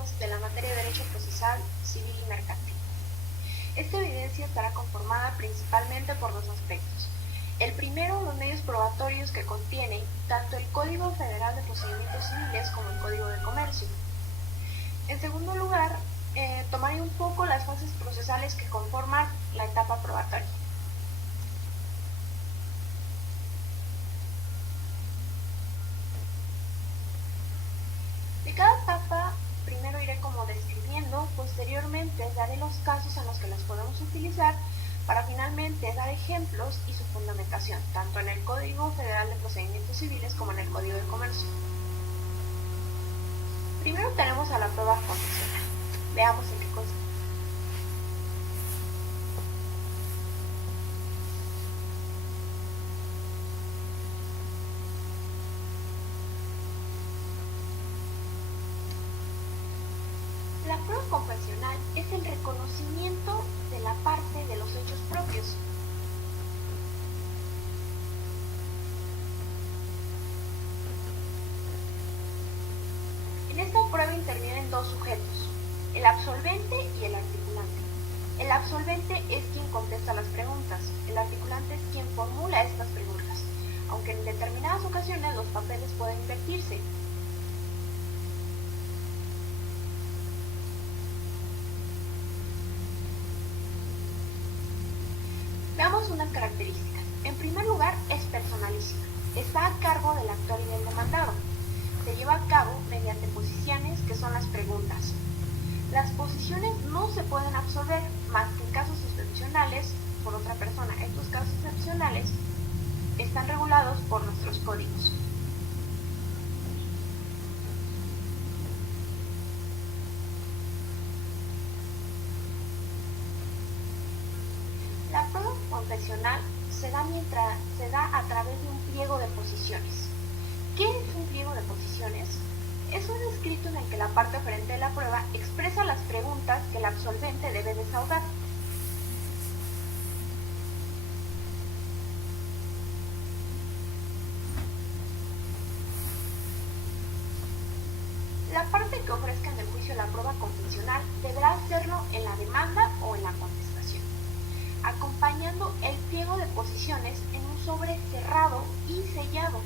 2 de la materia de Derecho Procesal, Civil y Mercantil. Esta evidencia estará conformada principalmente por dos aspectos. El primero, los medios probatorios que contienen tanto el Código Federal de Procedimientos Civiles como el Código de Comercio. En segundo lugar, tomaré un poco las fases procesales que conforman la etapa probatoria. De cada etapa, primero iré como describiendo, posteriormente daré los casos en los que las podemos utilizar para finalmente dar ejemplos y su fundamentación, tanto en el Código Federal de Procedimientos Civiles como en el Código de Comercio. Primero tenemos a la prueba confesional. Veamos en qué consiste. La prueba confesional es el reconocimiento de la parte de los hechos propios. En esta prueba intervienen dos sujetos, el absolvente y el articulante. El absolvente es quien contesta las preguntas, el articulante es quien formula estas preguntas, aunque en determinadas ocasiones los papeles pueden invertirse. Veamos unas características. En primer lugar, es personalísima. Está a cargo del actor y del demandado. Se lleva a cabo mediante posiciones, que son las preguntas. Las posiciones no se pueden absolver más que en casos excepcionales por otra persona. Estos casos excepcionales están regulados por nuestros códigos. La prueba confesional se da a través de un pliego de posiciones. ¿Qué es un pliego de posiciones? Es un escrito en el que la parte oferente de la prueba expresa las preguntas que el absolvente debe desahogar. La parte que ofrezca en el juicio la prueba confesional deberá hacerlo en la demanda o en la contestación, acompañando el pliego de posiciones en un sobre cerrado y sellado,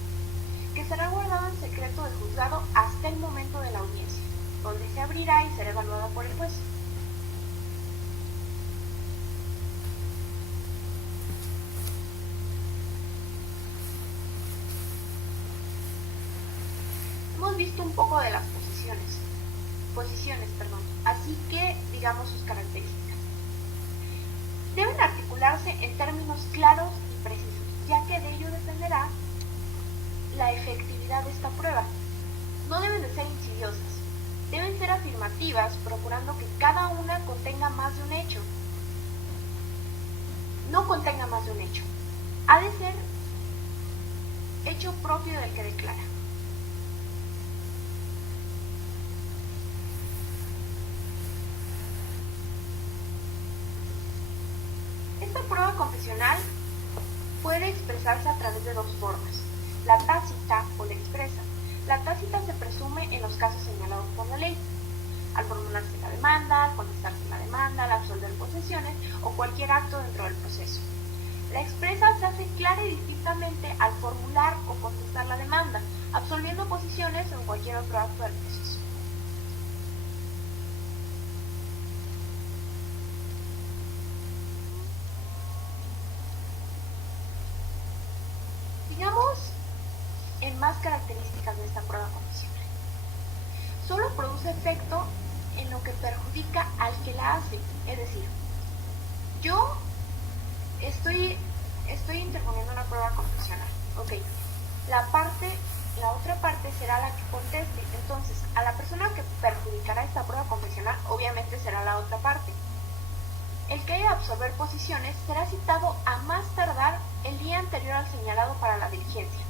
que será guardado en secreto del juzgado hasta el momento de la audiencia, donde se abrirá y será evaluada por el juez. Hemos visto un poco de las posiciones, así que digamos sus características. Deben articularse en términos claros y precisos, ya que de ello dependerá la efectividad de esta prueba. No deben de ser insidiosas, deben ser afirmativas, procurando que cada una contenga más de un hecho. No contenga más de un hecho. Ha de ser hecho propio del que declara. Esta prueba confesional puede expresarse a través de dos formas: la tácita o la expresa. La tácita se presume en los casos señalados por la ley, al formularse la demanda, al contestarse la demanda, al absolver posesiones o cualquier acto dentro del proceso. La expresa se hace clara y distintamente al formular o contestar la demanda, absolviendo posiciones o en cualquier otro acto del proceso. Digamos en más características de esta prueba confesional. Solo produce efecto en lo que perjudica al que la hace, es decir, yo estoy interponiendo una prueba confesional, la otra parte será la que conteste, entonces a la persona que perjudicará esta prueba confesional obviamente será la otra parte. El que haya de absolver posiciones será citado a más tardar el día anterior al señalado para la diligencia.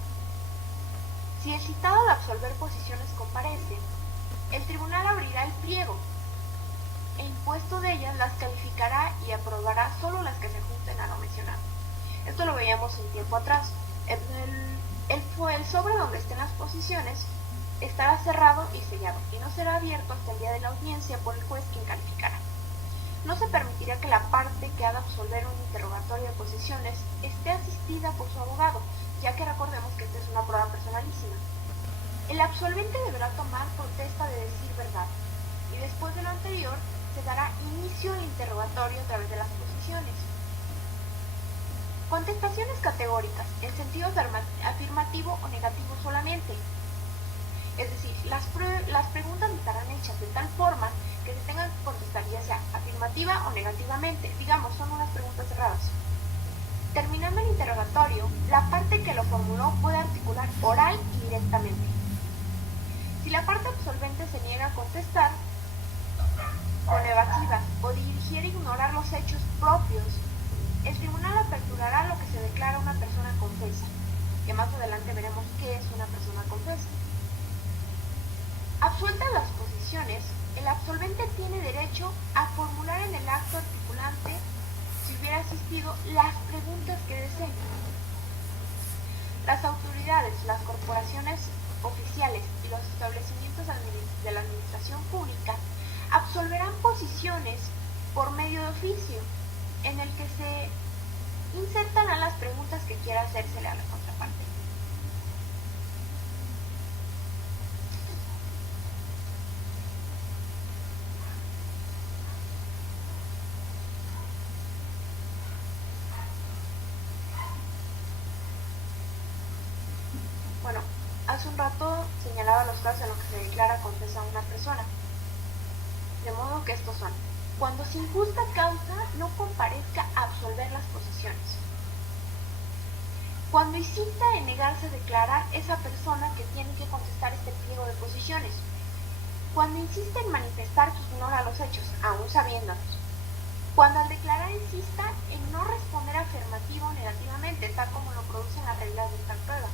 Si el citado de absolver posiciones comparece, el tribunal abrirá el pliego e impuesto de ellas las calificará y aprobará solo las que se ajusten a lo mencionado. Esto lo veíamos un tiempo atrás. El sobre donde estén las posiciones estará cerrado y sellado y no será abierto hasta el día de la audiencia por el juez quien calificará. No se permitirá que la parte que ha de absolver un interrogatorio de posiciones esté asistida por su abogado, ya que recordemos que esta es una prueba personalísima. El absolvente deberá tomar protesta de decir verdad, y después de lo anterior se dará inicio al interrogatorio a través de las posiciones. Contestaciones categóricas, en sentido afirmativo o negativo solamente. Es decir, las preguntas estarán hechas de tal forma que se tengan que contestar ya sea afirmativa o negativamente. Digamos, son unas preguntas cerradas. Terminando el interrogatorio, la parte que lo formuló puede articular oral y directamente. Si la parte absolvente se niega a contestar con evasivas o dirigiera ignorar los hechos propios, el tribunal aperturará lo que se declara una persona confesa, que más adelante veremos qué es una persona confesa. Absueltas las posiciones, el absolvente tiene derecho a formular en el acto articulante, si hubiera asistido, las preguntas que desee. Las autoridades, las corporaciones oficiales y los establecimientos de la administración pública absolverán posiciones por medio de oficio, en el que se insertan a las preguntas que quiera hacérsele a la contraparte. Bueno, hace un rato señalaba los casos en los que se declara confesa a una persona, de modo que estos son: cuando sin justa causa no comparezca a absolver las posiciones; cuando insista en negarse a declarar esa persona que tiene que contestar este pliego de posiciones; cuando insiste en manifestar que ignora los hechos, aún sabiéndolos; cuando al declarar insista en no responder afirmativo o negativamente, tal como lo producen las reglas de esta prueba.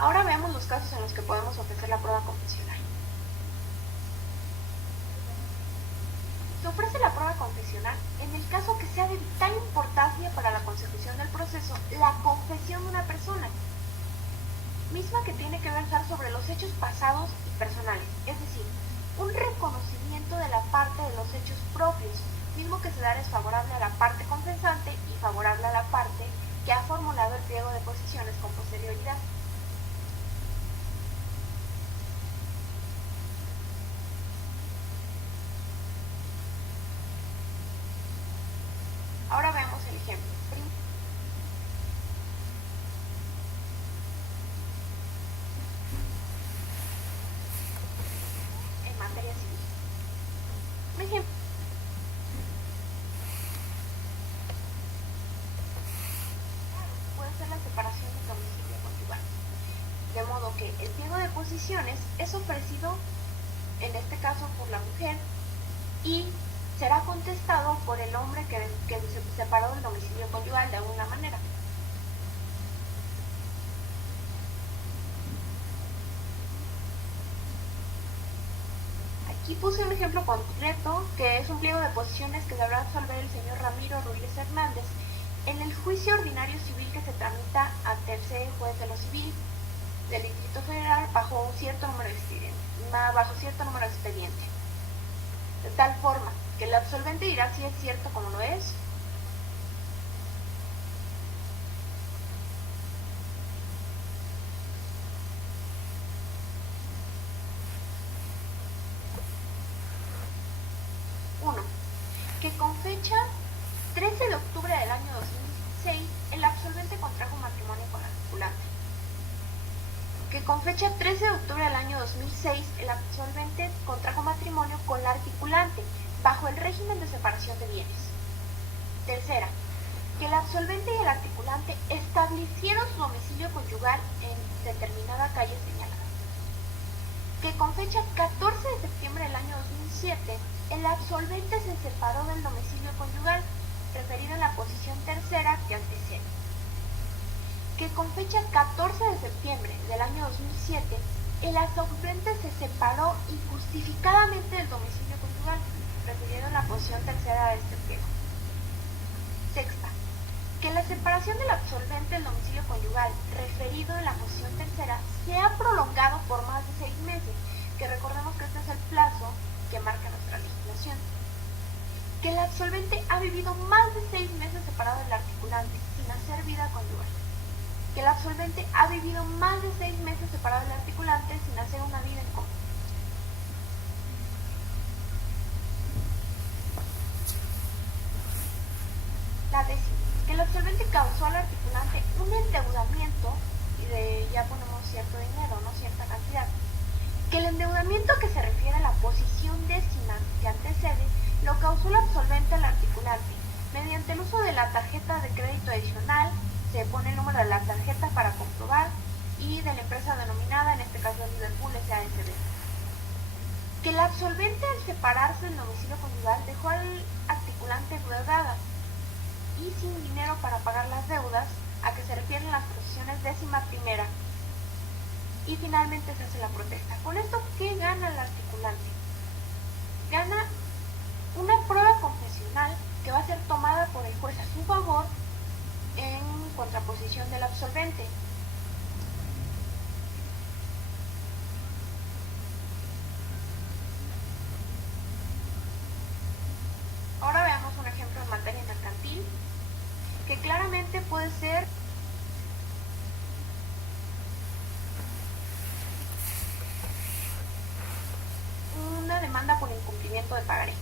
Ahora veamos los casos en los que podemos ofrecer la prueba confesional. Se ofrece la prueba confesional en el caso que sea de vital importancia para la consecución del proceso la confesión de una persona, misma que tiene que versar sobre los hechos pasados y personales, es decir, un reconocimiento de la parte de los hechos propios, mismo que se da desfavorable a la parte confesante y favorable a la parte que ha formulado el pliego de posiciones con posterioridad. Ahora veamos el ejemplo. En materia civil. Un ejemplo. Puede ser la separación del domicilio conyugal. De modo que el pliego de posiciones es ofrecido, en este caso por la mujer, y será contestado por el hombre que se separó del domicilio conyugal de alguna manera. Aquí puse un ejemplo concreto, que es un pliego de posiciones que deberá absolver el señor Ramiro Ruiz Hernández en el juicio ordinario civil que se tramita ante el CE Juez de lo Civil del Distrito Federal bajo cierto número de expediente. De tal forma que el absolvente dirá si es cierto como lo es, que con fecha 13 de octubre del año 2006, el absolvente contrajo matrimonio con la articulante. Que con fecha 13 de octubre del año 2006, el absolvente contrajo matrimonio con la articulante bajo el régimen de separación de bienes. Tercera, que el absolvente y el articulante establecieron su domicilio conyugal en determinada calle señalada. Que con fecha 14 de septiembre del año 2007, el absolvente se separó del domicilio conyugal, referido en la posición tercera que antecede. Que con fecha 14 de septiembre del año 2007, el absolvente se separó injustificadamente del domicilio conyugal, referido en la posición tercera de este pliego. Sexta, que la separación del absolvente del domicilio conyugal, referido en la posición tercera, se ha prolongado por más de 6 meses, que recordemos que este es el plazo que marca nuestra legislación. Que el absolvente ha vivido más de 6 meses separado del articulante, sin hacer vida conyugal. Que el absolvente ha vivido más de 6 meses separado del articulante, sin hacer una vida en común. La décima, que el absolvente causó al articulante un endeudamiento, y ya ponemos cierto dinero, no cierta cantidad. Que el endeudamiento que se refiere a la posición décima que antecede lo causó el absolvente al articulante. Mediante el uso de la tarjeta de crédito adicional, se pone el número de la tarjeta para comprobar, y de la empresa denominada, en este caso Liverpool S.A.S.B. Que el absolvente al separarse del domicilio conyugal dejó al articulante endeudada y sin dinero para pagar las deudas a que se refieren las posiciones décima primera, y finalmente se hace la protesta. Con esto, ¿qué gana el articulante? Gana una prueba confesional que va a ser tomada por el juez a su favor en contraposición del absolvente. Ahora veamos un ejemplo en materia mercantil que claramente puede ser una demanda por incumplimiento de pagaré.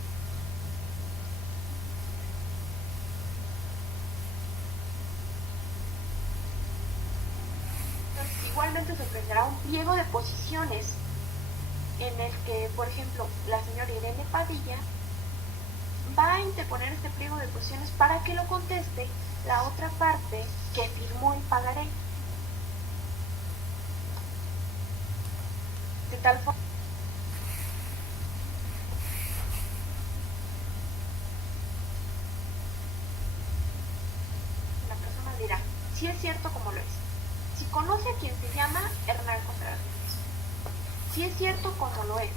Entonces, igualmente se ofrecerá un pliego de posiciones en el que, por ejemplo, la señora Irene Padilla va a interponer este pliego de posiciones para que lo conteste la otra parte que firmó el pagaré. De tal forma la persona dirá si es cierto como lo es, si conoce a quien se llama Hernán Contreras, si es cierto como lo es,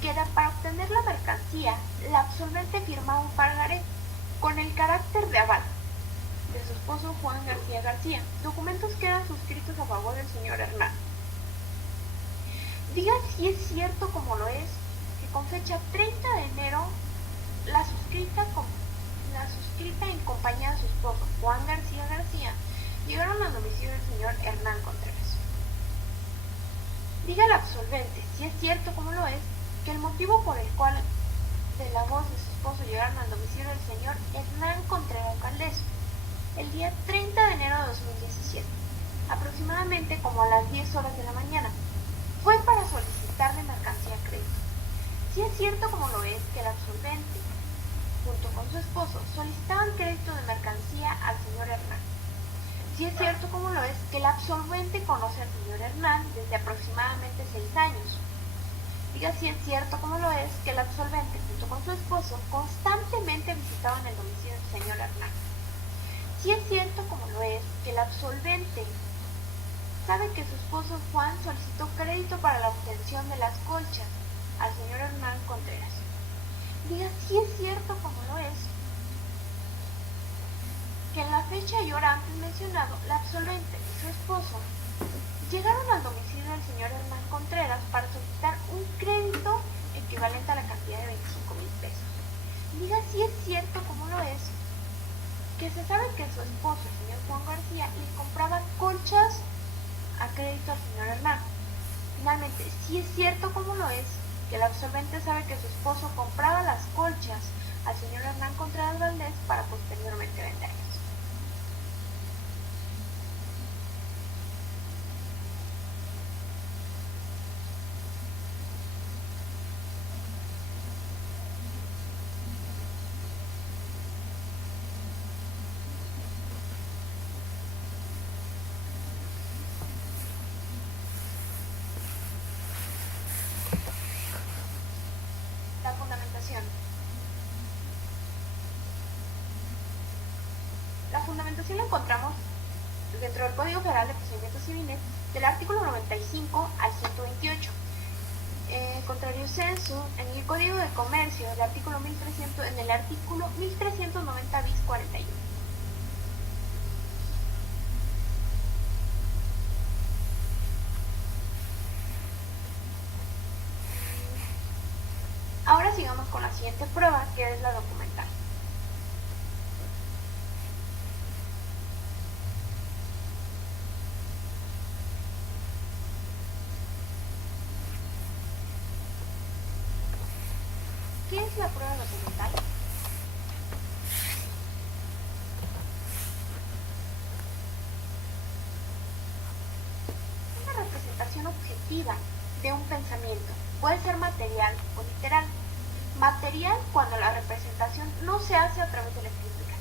queda para obtener la mercancía, la absolvente firma un pagaré con el carácter de aval de su esposo Juan García García, documentos que eran suscritos a favor del señor Hernán. Diga si es cierto como lo es, que con fecha 30 de enero, la suscrita en compañía de su esposo Juan García García llegaron al domicilio del señor Hernán Contreras. Diga al absolvente si es cierto como lo es, que el motivo por el cual de la voz de su esposo llegaron al domicilio del señor Hernán Contreras Valdés el día 30 de enero de 2017, aproximadamente como a las 10 horas de la mañana, fue para solicitarle mercancía a crédito. Si es cierto como lo es que el absolvente, junto con su esposo, solicitaban crédito de mercancía al señor Hernán. Si es cierto como lo es que el absolvente conoce al señor Hernán desde aproximadamente 6 años. Diga si es cierto como lo es que el absolvente, junto con su esposo, constantemente visitaban el domicilio del señor Hernán. Si es cierto como lo es que el absolvente sabe que su esposo Juan solicitó crédito para la obtención de las colchas al señor Hernán Contreras. Diga si es cierto como lo es que en la fecha y hora antes mencionado, la absolvente y su esposo llegaron al domicilio del señor Hernán Contreras para solicitar un crédito equivalente a la cantidad de 25,000 pesos. Diga si es cierto como lo es que se sabe que su esposo, el señor Juan García, le compraba colchas a crédito al señor Hernán. Finalmente, si es cierto como lo es que el absolvente sabe que su esposo compraba las colchas al señor Hernán Contreras Valdés para posteriormente venderlas. La fundamentación la encontramos dentro del Código Federal de Procedimientos Civiles del artículo 95 al 128. Contrario censo, en el Código de Comercio, del artículo 1300, en el artículo 1390 bis 41. Ahora sigamos con la siguiente prueba, que es la documental. ¿Qué es la prueba documental? Una representación objetiva de un pensamiento. Puede ser material o literal. Material cuando la representación no se hace a través de la escritura.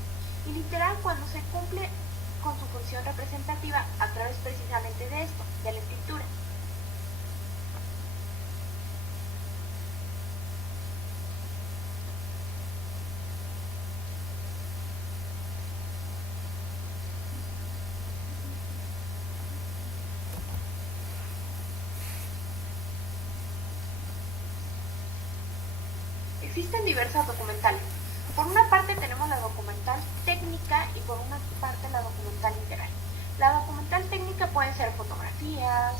Y literal cuando se cumple con su función representativa a través precisamente de esto, de la escritura. Existen diversas documentales. Por una parte tenemos la documental técnica y por una parte la documental literal. La documental técnica puede ser fotografías,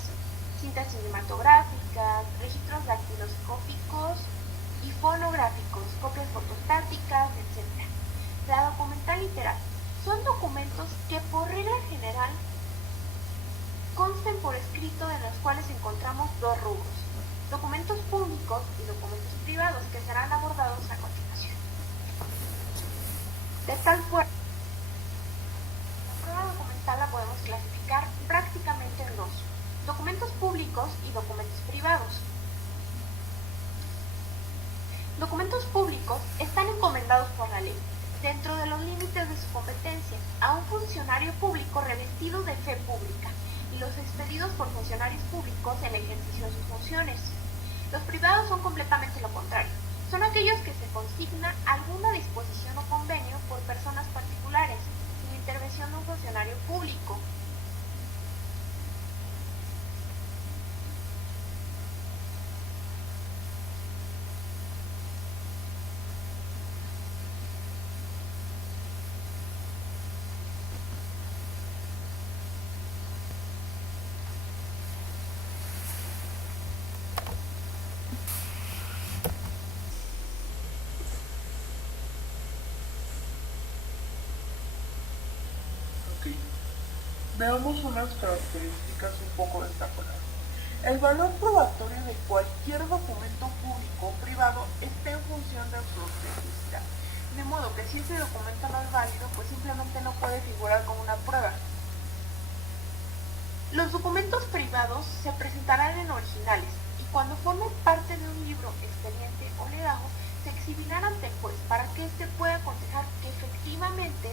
cintas cinematográficas, registros dactiloscópicos y fonográficos, copias fotostáticas, etc. La documental literal son documentos que por regla general consten por escrito, de los cuales encontramos dos rubros: documentos públicos y documentos privados, que serán abordados a continuación. De tal forma, la prueba documental la podemos clasificar prácticamente en dos: documentos públicos y documentos privados. Documentos públicos están encomendados por la ley, dentro de los límites de su competencia, a un funcionario público revestido de fe pública, y los expedidos por funcionarios públicos en el ejercicio de sus funciones. Los privados son completamente lo contrario. Son aquellos que se consigna alguna disposición o convenio por personas particulares, sin intervención de un funcionario público. Veamos unas características un poco destacadas. El valor probatorio de cualquier documento público o privado está en función de su autenticidad. De modo que si ese documento no es válido, pues simplemente no puede figurar como una prueba. Los documentos privados se presentarán en originales y cuando formen parte de un libro, expediente o legajo, se exhibirán ante el juez para que éste pueda cotejar que efectivamente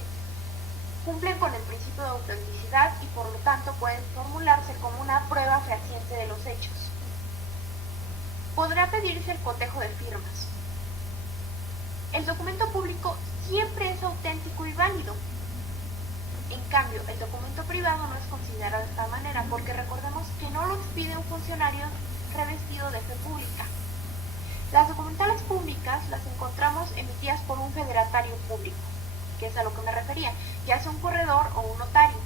cumplen con el principio de autenticidad y por lo tanto pueden formularse como una prueba fehaciente de los hechos. Podrá pedirse el cotejo de firmas. El documento público siempre es auténtico y válido. En cambio, el documento privado no es considerado de esta manera, porque recordemos que no lo expide un funcionario revestido de fe pública. Las documentales públicas las encontramos emitidas por un federatario público, que es a lo que me refería, ya sea un corredor o un notario.